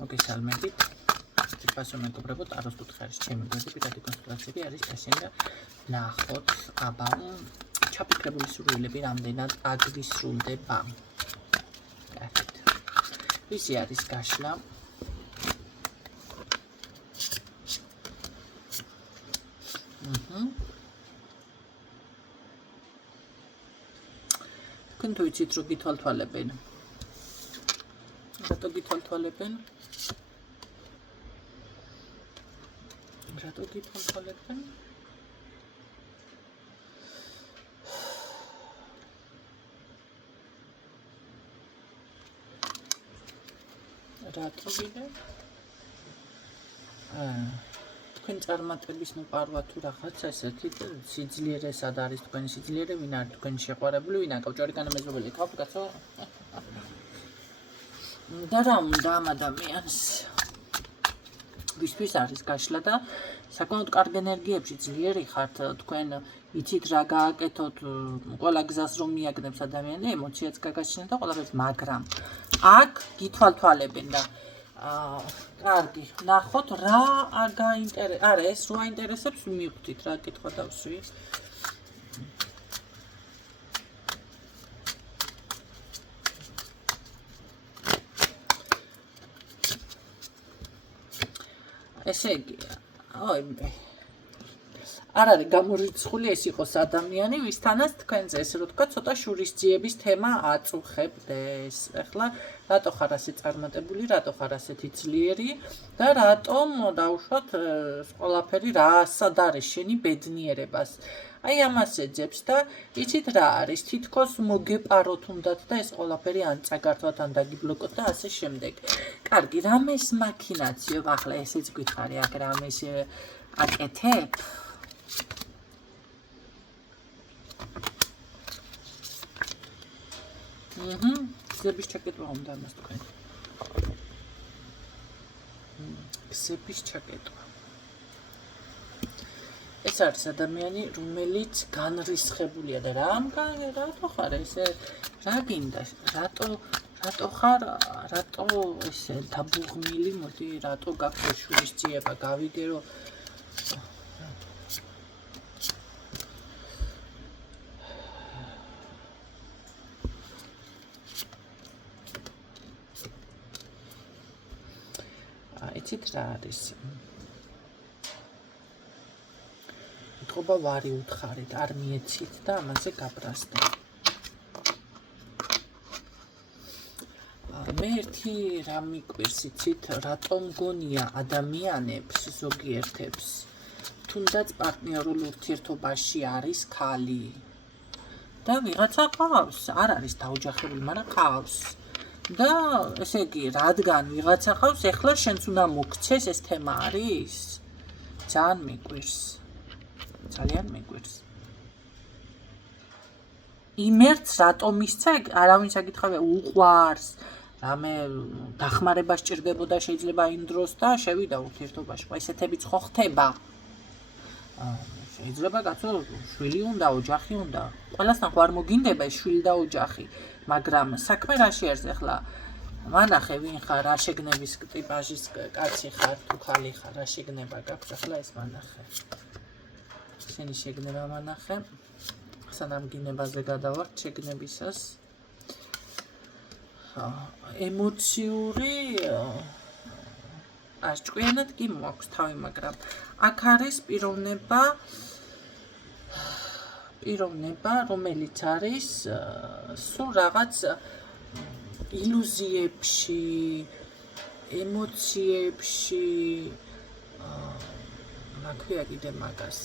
მოგესალმებით. Ფასო მეგობრებო, ტაროს კუთხეში ჩემი გვერდი პირადი კონსულტაციები არის გასცემ და ნახოთ, აბა ჩაფიქრებული სურვილები რამდენად აგისრულდება. კარგით. ვისი არის გაშლა? თქვენ თუ იცით რომ გითვალთვალებენ. რატო გითვალთვალებენ? რატო გითვალთვალებენ? რატო ვიდე? თქვენ წარმატების მოპარვა თუ რაღაცა ესეთი სიძლიერე სად არის თქვენი სიძლიერე, ვინ არის თქვენი შეყვარებული, ვინ აკავშირი განმეზობელი თავ კაცო? და რა უნდა ამ ადამიანს? ვისთვის არის გაშლა და საკმაოდ კარგ ენერგიებში ძლიერი ხართ, თქვენ იცით რა გააკეთოთ, ყველა გზას რომ მიაგნებს ადამიანი, ემოციაც გაგაჩნია და ყველაფერს, მაგრამ აქ გითვალთვალებენ და კარგი, ნახოთ რა გაინტერესებს, არა ეს რა ინტერესებს მივხვდით რა კითხვა დავსვი. ესე იგი, არ არის გამორიცხული ეს იყოს ადამიანი, ვისთანაც თქვენზე ესე რომ თქვა ცოტა შურისძიების თემა აწუხებდეს. ეხლა რატო ხარ ასე წარმატებული, რატო ხარ ასეთი ძლიერი და რატომ დავუშვათ ყველაფერი რასად არის შენი ბედნიერებას. აი ამას ეძებს და იცით რა არის, თითქოს მოგეპაროთ უნდათ და ეს ყველაფერი ან წაგართვათ, ან დაგიბლოკოთ და ასე შემდეგ. კარგი, რამეს მაქინაციო, ახლა ესეც გითხარი, აქ რამეს აკეთებ? გზების ჩაკეტვა უნდა ამას თქვენ. გზების ჩაკეტვა. ეს არის ადამიანი, რომელიც განრისხებულია და რატო ხარ ესე? რა გინდა? რატო ხარ? რატო ესე დაბუღმილი? მოდი, რატო გაქვს შურისძიება? გავიგე რომ იცით რა არის? ეთყობა ვარი უთხარით, არ მიეცით და ამაზე გაბრაზდა. მე ერთი რამ მიკვირს, იცით, რატომ გონია ადამიანებს ზოგიერთებს, თუნდაც პარტნიორულ ურთიერთობაში არის ქალი და ვიღაცა ყავს, არ არის დაოჯახებული, მაგრამ ყავს. და ესე იგი, რადგან ვიღაცა ყავს, ეხლა შენც უნდა მოგცეს ეს თემა არის? ძალიან მიკვირს. ძალიან მიკვირს. იმერც რატო მისცა, არავინ საკითხავია, უყვარს, რამე დახმარება სჭირდებოდა შეიძლება იმ დროს და შევიდა ურთიერთობაში. ესეთებიც ხო ხდება? შეიძლება კაცო შვილი უნდა, ოჯახი უნდა. ყველასთან ხო არ მოგინდება ეს შვილი და ოჯახი, მაგრამ საქმე რაში არის ახლა? მანახე ვინ ხარ, რა შეგნების ტიპაჟის კაცი ხარ, თუ ხალი ხარ, რა შეგნება გაქვს ახლა ეს მანახე. შენი შეგნება მანახე. სანამ გინებაზე გადავართ შეგნებისას. ემოციური ჭკვიანად კი მოაქვს თავი, მაგრამ აქ არის პიროვნება, რომელიც არის სულ რაღაც ილუზიებში, ემოციებში, რა ქვია კიდე მაგას.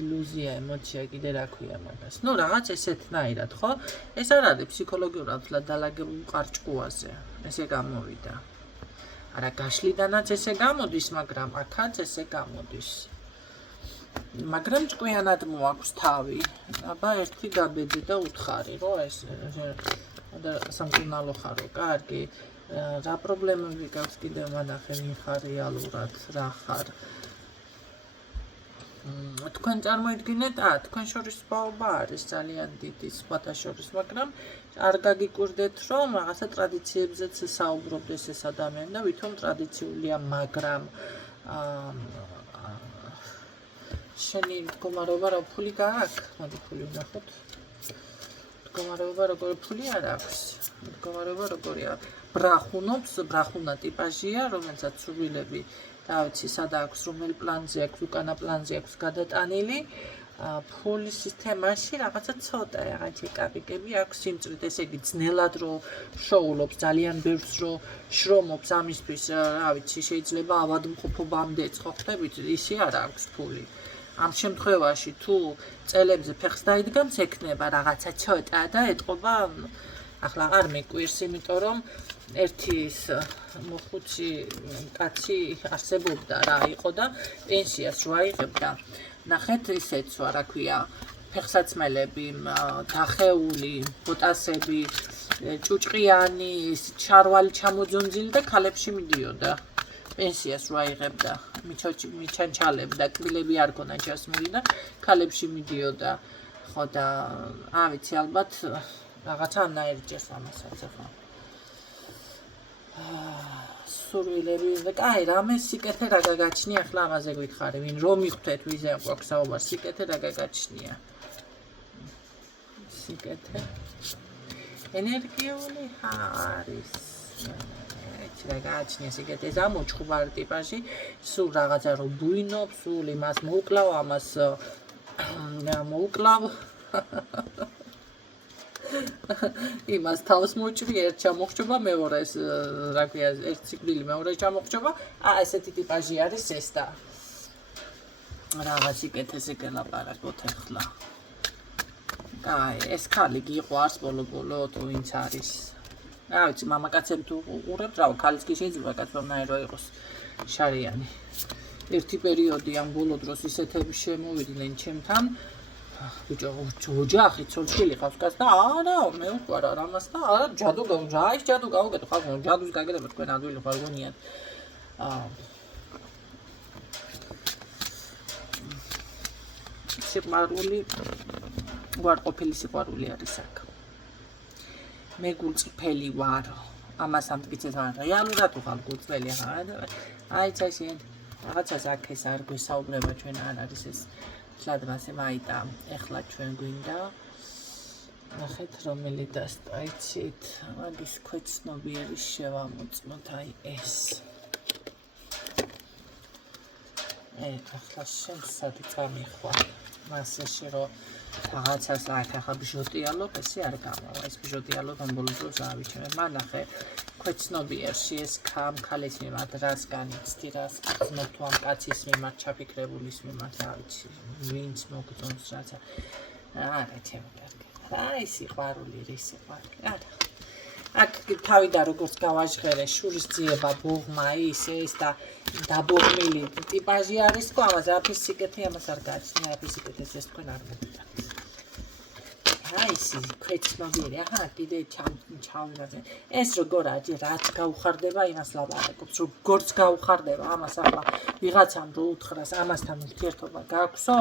ილუზია, ემოცია, კიდე რა ქვია მაგას. ნუ რაღაც ესეთნაირად, ხო? ეს არ არის ფსიქოლოგიურად დალაგებულ ყარჭყუაზე. ესე გამოვიდა. არა გაშლიდანაც ესე გამოდის, მაგრამ აქაც ესე გამოდის. მაგრამ ჭკვიანად მოაქვს თავი. აბა ერთი გაბედე და უთხარი, რომ ეს და სამკურნალო ხარო, კარგი. რა პრობლემები გაქვს კიდევ მანახე, ვინ ხარ რეალურად, რა ხარ? თქვენ წარმოიდგინეთ, თქვენ შორის სხვაობა არის ძალიან დიდი სხვათა შორის, მაგრამ არ გაგიკვირდეთ, რომ რაღაცა ტრადიციებზეც საუბრობდეს ეს ადამიანი და ვითომ ტრადიციულია, მაგრამ შენი მდგომარეობა რა ფული გააქვს? მოდი ფული ვნახოთ. მდგომარეობა როგორი ფული არ აქვს? მდგომარეობა როგორია? ბრახუნობს, ბრახუნა ტიპაჟია, რომელსაც სურვილები რა ვიცი, სადა აქვს, რომელ პლანზე აქვს, უკანა პლანზე აქვს გადატანილი. ფულის სისტემაში რაღაცა ცოტა რაღაც ეკაპიკები აქვს სიმწრით, ესე იგი ძნელად რო შოულობს, ძალიან ბევრს რო შრომობს ამისთვის, რა ვიცი, შეიძლება ავადმყოფობამდეც ხო ხდებით, ისი არ აქვს ფული. ამ შემთხვევაში თუ წელებზე ფეხს დაიდგამს, ექნება რაღაცა ცოტა და ეტყობა ახლა არ მეკვირს, იმიტომ რომ ერთი ის მოხუცი კაცი არსებობდა რა იყო და პენსიას რო აიღებდა. ნახეთ ისეცვა, რა ქვია, ფეხსაცმელები, დახეული, ბოტასები, ჭუჭყიანი, ჩარვალი ჩამოძონძილი და ქალებში მიდიოდა. პენსიას რო აიღებდა, მიჩანჩალებდა, კბილები არ ქონა ჩასმული და ქალებში მიდიოდა. ხო და რა ვიცი, ალბათ რაღაცა ამნაირი ჭერს ამასაც ახლა. სურვილები და კაი, რამე სიკეთე რა გაგაჩნია, ახლა ამაზე გითხარი, ვინ რომ მიხვდეთ, ვიზე გვაქვს საუბარი, სიკეთე რა გაგაჩნია. სიკეთე ენერგიული არის. რა გააჩნია სიკეთე, ეს ამოჭხუბარი ტიპაჟი, სულ რაღაცა რო ბუინობს, სულ იმას მოუკლავ, ამას მოუკლავ. იმას თავს მოჭრი, ერთ ჩამოხჭობა, მეორეს, რა ქვია, ერთ სიკვდილი მეორე ჩამოხჭობა. ესეთი ტიპაჟი არის ეს და რაღაც სიკეთეზე გელაპარაკოთ ახლა. კაი, ეს ქალი გიყვარს ბოლო-ბოლო თუ ვინც არის. რა ვიცი, მამაკაცები თუ უყურებთ, რა, ქალიც კი შეიძლება კაცმანაირი რო იყოს შარიანი. ერთი პერიოდი ამ ბოლო დროს ისეთები შემოვიდნენ ჩემთან. ბიჭო, ოჯახი, ცოლ-შვილი ყავს კაც და არა, მე უყვარა რამას და არა, ჯადუ რა ის ჯადუ გავუკეთო, ხალხო, ჯადუს გაგედება თქვენ ადვილი ხარ გონიათ. სიყვარული, უარყოფილი სიყვარული არის აქ. მე გულწრფელი ვარ. ამას ამტკიცეთ, მაგრამ რეალურად უხარ გულწრფელი ხარ. აი, წესენ, რაღაცას აქ ეს არ გვესაუბრება, ჩვენ არ არის ეს ლადმასე მაიტა, ეხლა ჩვენ გვინდა. ნახეთ, რომელი დასტაიცით, მაგის ქვეცნობიერი შევამოწმოთ, აი ეს. ახლა შენ სად წამიხვალ? მასეში რომ რაღაცას აქ ახლა ბიჟუტიალობ, ესე არ გამოვა. ეს ბიჟუტიალობ ამ ბოლო დროს ავიჩნე. მანახე ქვეცნობიერში ეს ქალის მიმართ რას განიცდი, რას გრძნობ თუ ამ კაცის მიმართ, ჩაფიქრებულის მიმართ, რა ვიცი, ვინც მოგწონს რაცა. არა, ჩემი კარგი. აი, სიყვარული, რის სიყვარული. არა. აქ თავიდან როგორც გავაჟღერე, შურის ძიება, ბოღმა, ეს და დაბოღმილი ტიპაჟი არის, ხო, ამას რაფის სიკეთე ამას არ გააჩნია, რაფის სიკეთეს ეს თქვენ არ მოგიტანთ. აი, ის ქვეცნობიერი, აჰა, კიდე ჩავიღაზე. ეს როგორ არის, რაც გაუხარდება, იმას ლაპარაკობს, როგორც გაუხარდება, ამას ახლა ვიღაცამ რო უთხრას, ამასთან ურთიერთობა გააქვსო?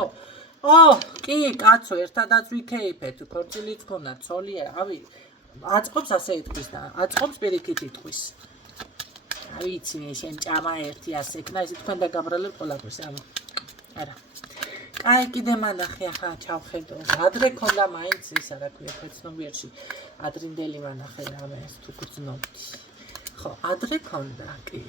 კი, კაცო, ერთადაც ვიქეიფეთ, ქორწილიც გქონდა, ცოლია, რავი, აწყობს ასე იტყვის და აწყობს პირიქით იტყვის. რა ვიცი, შენ ჭამა ერთი ასეკნა, ესე თქვენ დაგაბრალებ ყველაფერს, არა. კაი, კიდე მანახე, ახლა ჩავხედო. ადრე ქონდა მაინც ისა, რა ქვია, ქვეცნობიერში. ადრინდელი მანახე რამე ეს თუ გრძნობთ. ხო, ადრე ქონდა, კი.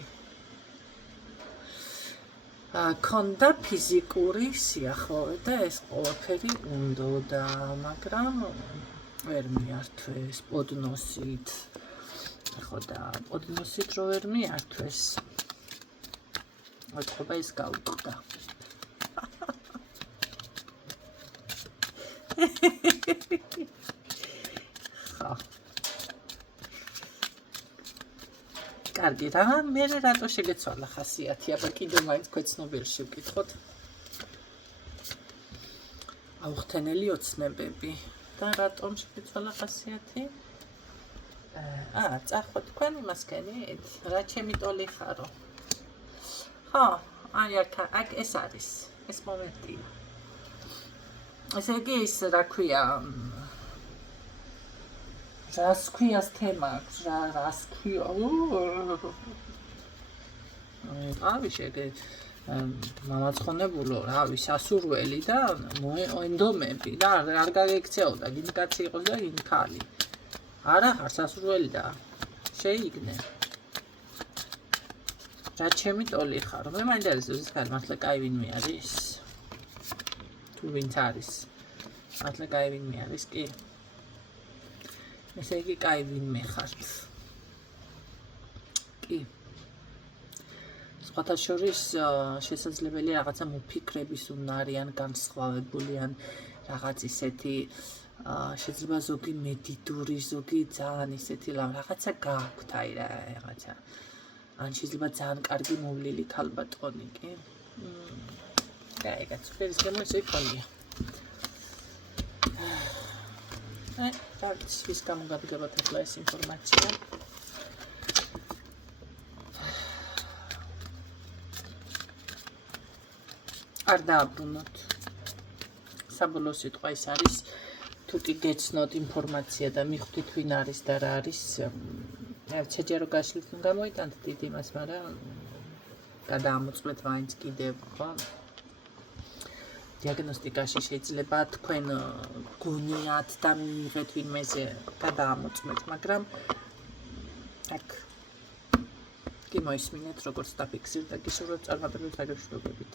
ქონდა ფიზიკური სიახლოვე და ეს ყველაფერი უნდოდა, მაგრამ ვერ მიართვეს პოდნოსით. ხო და პოდნოსით რო ვერ მიართვეს. ეთქობა ის გაუტყდა. ხო. კარგი რა, მე რატო შეგეცვალა ხასიათი, აბა კიდევ მაინც ქვეცნობიერში ვკითხოთ. აუხთენელი ოცნებები. და რატომ შეგეცვალა ხასიათი? წახოთ თქვენ იმასკენით, რა ჩემი ტოლი ხარო. ხო, აი აქ ეს არის. ეს მომენტია. ესე იგი ის რა ქვია რას ქვიას თემა აქვს რას ქვია ავი შეგე მამაცხონებულო რავი სასურველი და ენდომები და არ გაგექცეოდა გინდა კაცი იყოს და გინდა ქალი არა ხარ სასურველი და შეიგნე რა ჩემი ტოლი ხარ მე მაინტერესებს ეს ქალი მართლა კაი ვინმე არის თუ ვინც არის მართლა კაი ვინმე არის კი ესე იგი კაი ვინმე ხართ კი სხვათა შორის შესაძლებელია რაღაცა მოფიქრების უნარიან განსხვავებული ან რაღაც ისეთი შეიძლება ზოგი მედიტური ზოგი ძალიან ისეთი რაღაცა გააქვთ აი რაღაცა ან შეიძლება ძალიან კარგი მოვლილი ქალბატონი კი და ეგაც ფერის გამო ისე იქონია რაც ვის გამოგადგებათ ახლა ეს ინფორმაცია არ დააბრუნოთ საბოლოო სიტყვა ის არის თუ კი გეცნოთ ინფორმაცია და მიხვდით ვინ არის და რა არის ცეჯა რო გაშლით ნუ გამოიტანთ დიდ იმას მაგრამ გადაამოწმეთ მაინც კიდევ ხო დიაგნოსტიკაში შეიძლება თქვენ გონიათ და მიიღეთ ვინმეზე გადაამოწმეთ მაგრამ აქ კი მოისმინეთ როგორც დაფიქსირდა კი სურვებთ წარმატებებს აგრეთვე შეგებით